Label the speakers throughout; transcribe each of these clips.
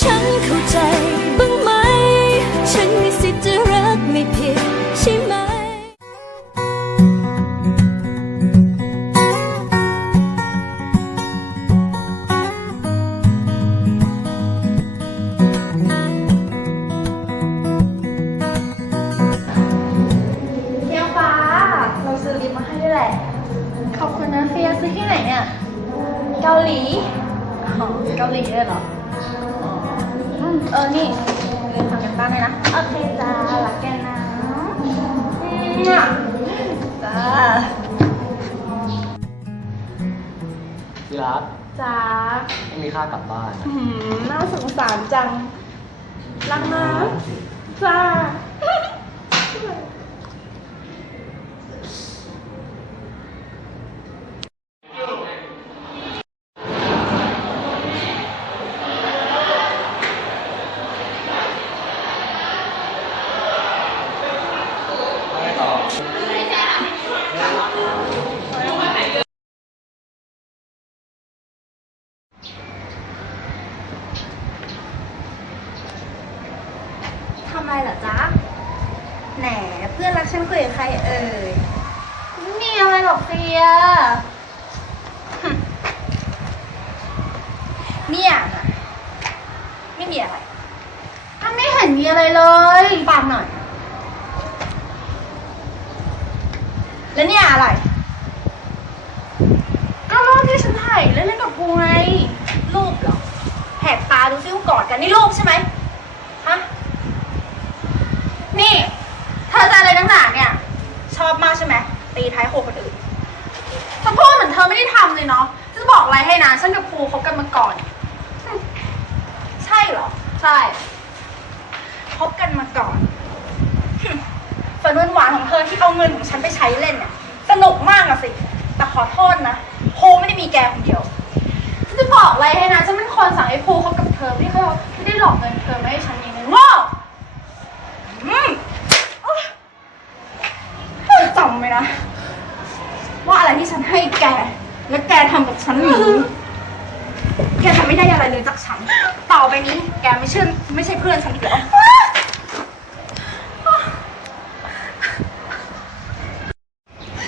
Speaker 1: ฉันเข้าใจบ้างไหม ฉันมีสิทธิ์จะรักไม่ผิดใช่ไหม
Speaker 2: เฟียฟ้า เราซื้อลิปมาให้ด้วยแหละ ขอบคุณนะเฟียซื้อที่ไหนเนี่ย เกาหลี อ๋อ เกาหลีเลยเหรออ๋ออืม เออ นี่ลืมทำกันบ้านเลยนะ โอเคจ้ารักแกนะอืมจ้า
Speaker 3: ที่รัก
Speaker 2: จ้า
Speaker 3: ไม่มีค่ากลับบ้าน
Speaker 2: อืมน่าสงสารจัง รักนะจ้า อะไรเหรอจ๊ะ แหนเพื่อนรักฉันคุยกับใครเอ่ยไม่มีอะไรหรอกเฟียหึเนี่ยนะไม่มีอะไรถ้าไม่เห็นมีอะไรเลยฟังหน่อย แล้วเนี่ยอะไร ก็รูปที่ฉันถ่ายเล่นๆกับภูไงรูปเหรอแหกตาดูซิว่ากอดกันนี่รูปใช่ไหมฮะ นี่เธอจะอะไรนักหนาเนี่ย ชอบมากใช่ไหมตีท้ายโคคนอื่นแต่พูดเหมือนเธอไม่ได้ทำเลยเนาะจะบอกอะไรให้นะฉันกับครูคบกันมาก่อน ใช่เหรอ ใช่คบกันมาก่อนหึฝันหวานๆของเธอที่เอาเงินของฉันไปใช้เล่นเนี่ยสนุกมากอะสิ แต่ขอโทษนะครูไม่ได้มีแกคนเดียว ฉันจะบอกอะไรให้นะฉันเป็นคนสั่งให้ครูคบกับเธอไม่ได้เขาไม่ได้หลอกเงินเธอไม่ให้ฉันมีเงินโง่ อืมโอ๊ยเธ ไว้นะว่าอะไรที่ฉันให้แก และแกทำกับฉันหรือแกทำไม่ได้อะไรเลยจากฉัน ต่อไปนี้ แกไม่เชื่อไม่ใช่เพื่อนฉันอีกแล้ว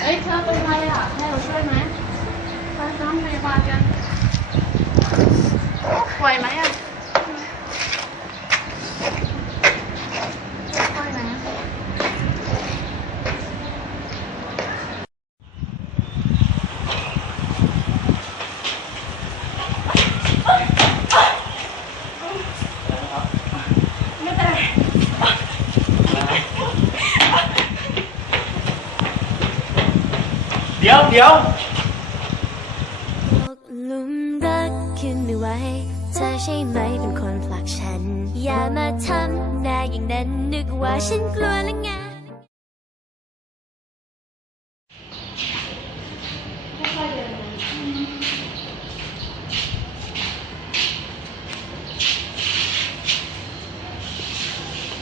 Speaker 4: เอ้ยเธอเป็นไรอะ ให้เราช่วยไหมไปน้องพยาบาลกันไหวไหมอะไหวไหม
Speaker 2: ไม่เป็นไร
Speaker 3: เดี๋ยว
Speaker 1: ตกหลุมรักขึ้นไม่ไหวเธอใช่ไหมเป็นคนผลักฉัน อย่ามาทำหน้าอย่างนั้นนึกว่าฉันกลัวและไง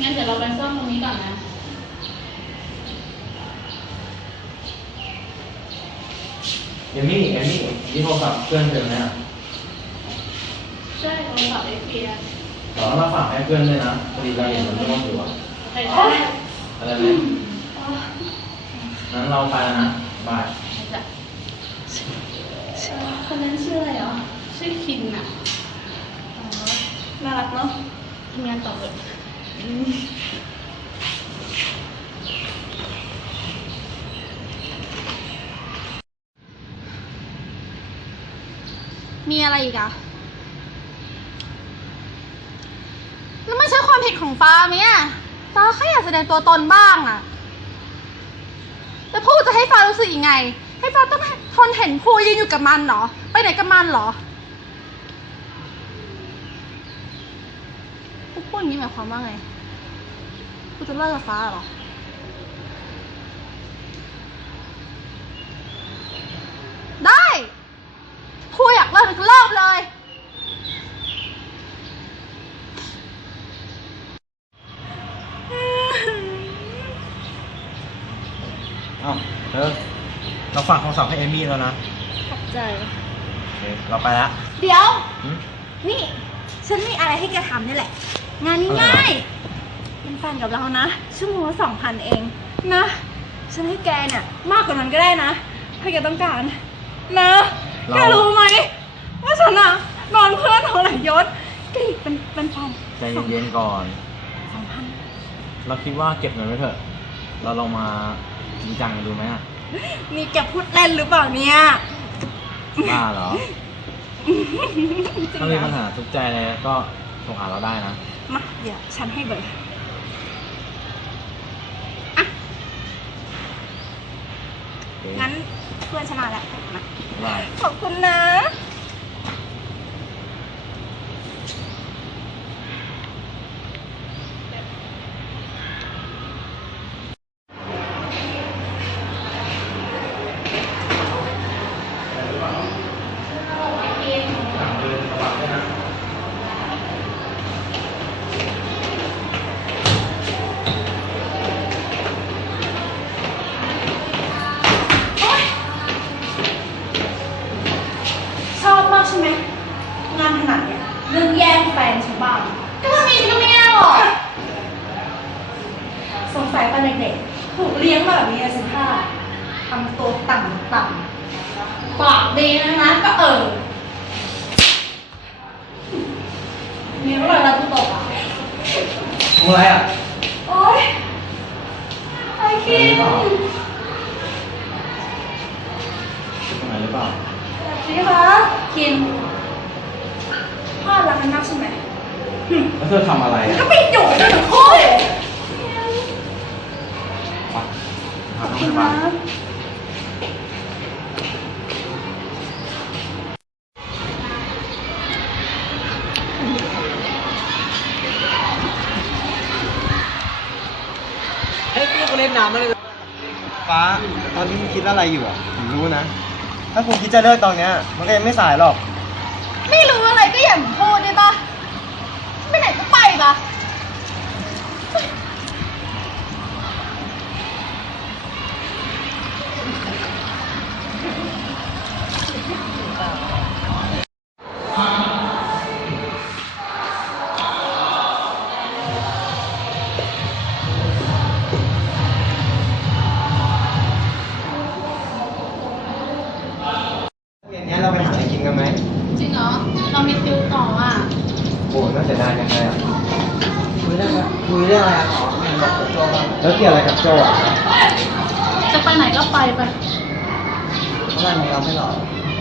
Speaker 4: งั้นเดี๋ยวเราไปซ่อมตรงนี้ก่อนนะ
Speaker 3: เอมี่เอมี่ยี่โทรศั พท์เพื่อนเธอไหมอะ
Speaker 4: ใช่โทรศัพท์ไอเฟีย
Speaker 3: ขอมาฝากให้เพื่อนด้วยนะพอดีเราเห็นมันร่วงอยู่อะ
Speaker 4: ใช่ใช่
Speaker 3: อะไรไหมงั้นเราไปแล้วนะบาย
Speaker 4: จ้ะคนนั้นชื่ออะไรเหรอชื่อคินอะอ๋อน่ารักเนาะทำงานต่อเลย มี
Speaker 2: อะไรอีกอะแล้วไม่ใช่ความผิดของฟ้าไหมอะฟ้าแค่อยากแสดงตัวตนบ้างอะแล้วพูดจะให้ฟ้ารู้สึกยังไง ให้ฟ้าต้องทนเห็นพูยืนอยู่กับมันเหรอ ไปไหนกับมันเหรอพูดพูดอย่างนี้หมายความว่าไงกูจะเลิกกับฟ้าเหรอ ได้พูอยากเลิกก็เลิกเลย
Speaker 3: อ้าวเธอเรา ฝากโทรศัพท์ให้เอมี่แล้วนะ
Speaker 2: ขอบใจ
Speaker 3: โอเคเราไปละ
Speaker 2: เดี๋ยว
Speaker 3: หึ
Speaker 2: นี่ ฉันมีอะไรให้แกทำนี่แหละ งานง่ายๆเป็นแฟนกับเรานะ ชั่วโมงละสองพันเองนะ ฉันให้แกเนี่ยมากกว่านั้นก็ได้นะ ถ้าแกต้องการ นะ
Speaker 3: เรา
Speaker 2: แกรู้ไหมว่าฉันอะนอนเพื่อนของหลายยศกรีดเป็นเป็นฟอง
Speaker 3: ใจเย็นๆก่อน
Speaker 2: สองพัน
Speaker 3: เราคิดว่าเก็บเงินไว้เถอะ เราลองมาจริงจังกันดูไหมอะ
Speaker 2: นี่แกพูดเล่นหรือเปล่าเนี่ย
Speaker 3: บ้าเหรอ
Speaker 2: จริง
Speaker 3: ถ้ามีปัญ
Speaker 2: นะ
Speaker 3: หาทุกข์ใจอะไรก็โทรหาเราได้นะ
Speaker 2: มาเดี๋ยวฉันให้เบอร์
Speaker 3: โอเค
Speaker 2: งั้นเพื่อนฉันมาแล้วมา
Speaker 3: บ๊ายบาย
Speaker 2: ขอบคุณนะ ตอนเด็กๆถูกเลี้ยงมาแบบนี้นะสิท่าทำตัวต่ำต่ำๆปากดีนะนะก็เออมีเมื่อไหร่เราจะตกอะ
Speaker 3: ทำอะไรอะ
Speaker 2: โอ๊ยไอ้คิน
Speaker 3: ทำไมหรือเปล่า
Speaker 2: สวัสดีค่ะคินพ่อรักกันมากใช่ไหม
Speaker 3: แล้วเธอทำอะไร
Speaker 2: ก็
Speaker 3: อะ
Speaker 2: ไปอยู่ด้วยกับพ่อเลย
Speaker 3: มา หาห้องพยาบาล
Speaker 5: เฮ้ยพี่กูเล่นน้ำมาเลยฟ้า ตอนนี้มึงคิดอะไรอยู่อะผมรู้นะ ถ้าคุณคิดจะเลิกตอนเนี้ย มันก็ยังไม่สายหรอก
Speaker 2: ไม่รู้อะไรก็อย่าพูดได้ปะไปไหนก็ไปปะ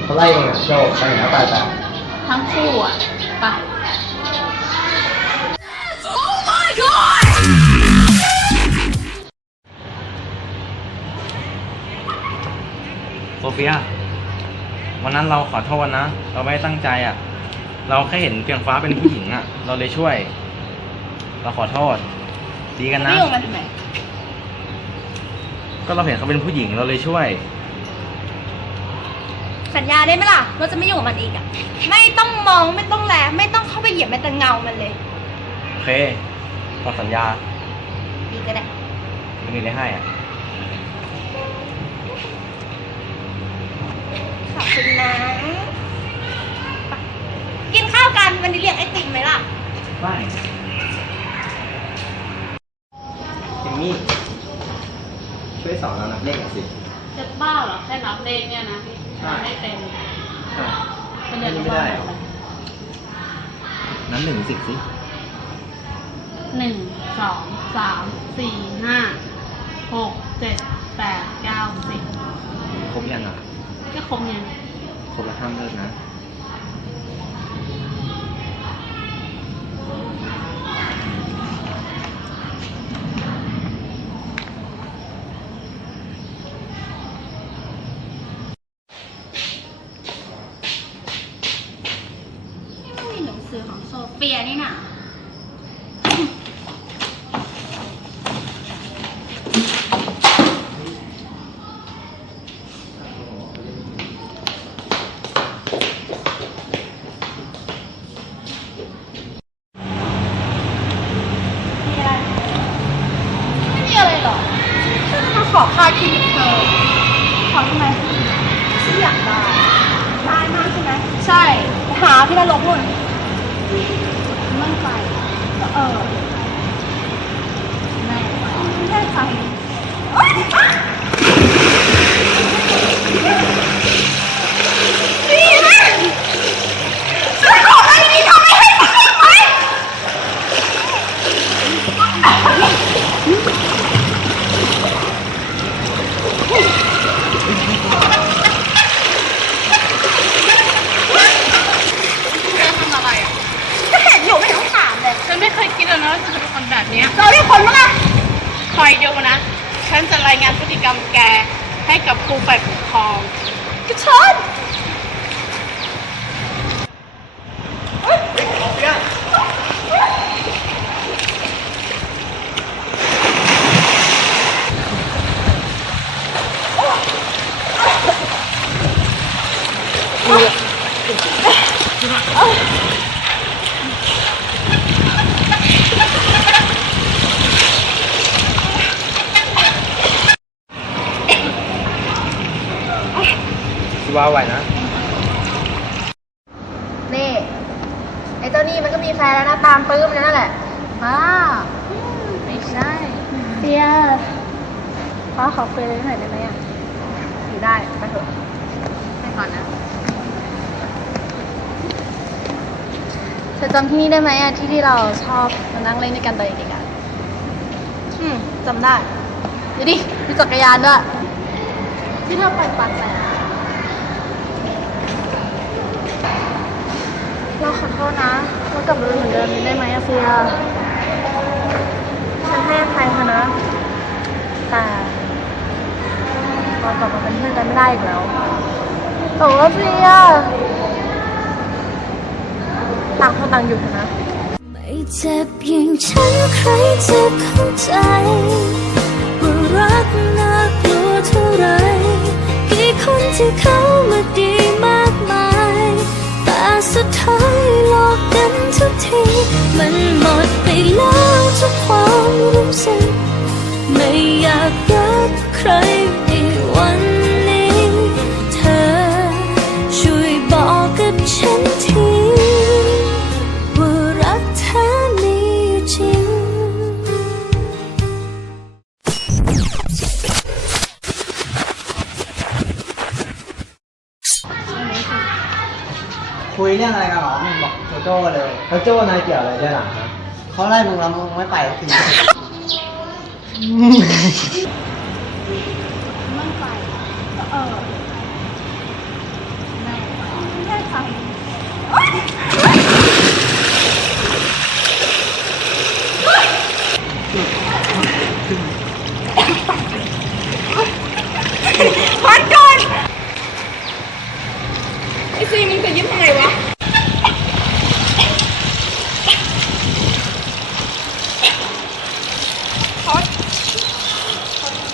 Speaker 5: เขาไล่เองอะโจไปไหนก็ไปแต่
Speaker 4: ทั้งคู่อะไป
Speaker 3: โซเฟีย วันนั้นเราขอโทษนะ เราไม่ได้ตั้งใจอะ เราแค่เห็นเพียงฟ้าเป็นผู้หญิงอะ เราเลยช่วย เราขอโทษ ดีกันนะ
Speaker 2: ไม่ยุ่งกันทำไม
Speaker 3: ก็เราเห็นเขาเป็นผู้หญิงเราเลยช่วย
Speaker 2: สัญญาได้ไหมล่ะว่าจะไม่ยุ่งกับมันอีกอะไม่ต้องมองไม่ต้องแลไม่ต้องเข้าไปเหยียบแม้แต่เงามันเลย
Speaker 3: โอเคเราสัญญา
Speaker 2: ดีก็ได้
Speaker 3: ไม่มีอะไรให้อะ
Speaker 2: ขอบคุณนะไปกินข้าวกันวันนี้เลี้ยงไอติมไหมล่ะ
Speaker 3: ไม่
Speaker 5: เอมมี่ช่วยสอนเรานับเลขหน่อยสิ
Speaker 4: จะบ้าเหรอ แค่นับเลขเนี่ยนะ
Speaker 5: ใช่
Speaker 4: ไม่เป็น
Speaker 5: ใช่
Speaker 4: มันจะ
Speaker 5: ไม่ได้หรอ
Speaker 3: นั้นหนึ่งสิบสิ
Speaker 4: หนึ่งสองสามสี่ห้าหกเจ็ดแปดเก้าสิบ
Speaker 3: ครบยังอะ
Speaker 4: ก็ครบเนี่ย
Speaker 3: ครบแล้วห้ามเลิกนะ
Speaker 2: ไม่มีหนังสือของโซเฟียนี่น่ะ มีอะไร ไม่มีอะไรหรอกฉันมาขอค่าคลินิกเธอ ขอทำไมฉันอยากได้ ได้มากใช่ไหม ใช่ หาพี่นรกนู่น เออแม่แค่ทำนี่นะฉันขออะไรดีทำไมให้ฟังไหม
Speaker 4: เธอทำอะไรอะ
Speaker 2: ก็เห็นอยู่ไม่ต้องถามเลย
Speaker 4: ฉันไม่เคยคิดเลยนะว่าจะ เนี้ย
Speaker 2: เราเรียกคนมั้งอะ
Speaker 4: คอยดูนะ ฉันจะรายงานพฤติกรรมแกให้กับครูฝ่ายปกครอง
Speaker 2: จะเชิญ
Speaker 3: พี่ว่าไหวนะ
Speaker 2: นี่ ไอ้เจ้านี่มันก็มีแฟนแล้วนะ ตาม ปื้มนั่นแหละมาไม่ใช่เดียฟ้าขอคุยอะไรหน่อยได้ไหมอะอยู่ได้ไปเถอะไปก่อนนะเธอจำที่นี่ได้ไหมอะที่ที่เราชอบมานั่งเล่นด้วยกันตอนเด็กๆอะอืมจำได้เดี๋ยวดิมีจักรยานด้วยที่เธอไปปันไปอะเราขอโทษนะเรากลับมาเป็นเหมือนเดิมียฉันให้อภัยเธอนะ แต่เรากลับมาเป็นเพื่อนกันไม่ได้อีกแล้วแต่ว่าเฟียต่างคนต่างอยู่นะ
Speaker 1: ไม่เจ็บอย่างฉันใครจะเข้าใจว่ารักน่ากลัวเท่าไรกี่คนที่เข้า ทุกที มันหมดไปแล้วทุกความรู้สึก ไม่อยากรักใคร
Speaker 5: โจโจ้เลย แล้วโจ้นายเกี่ยวอะไรด้วยล่ะฮะเขาไล่มึงแล้วมึงไม่ไปสักที
Speaker 4: ไอ้ซีมึงจะยิ้มทำไมวะ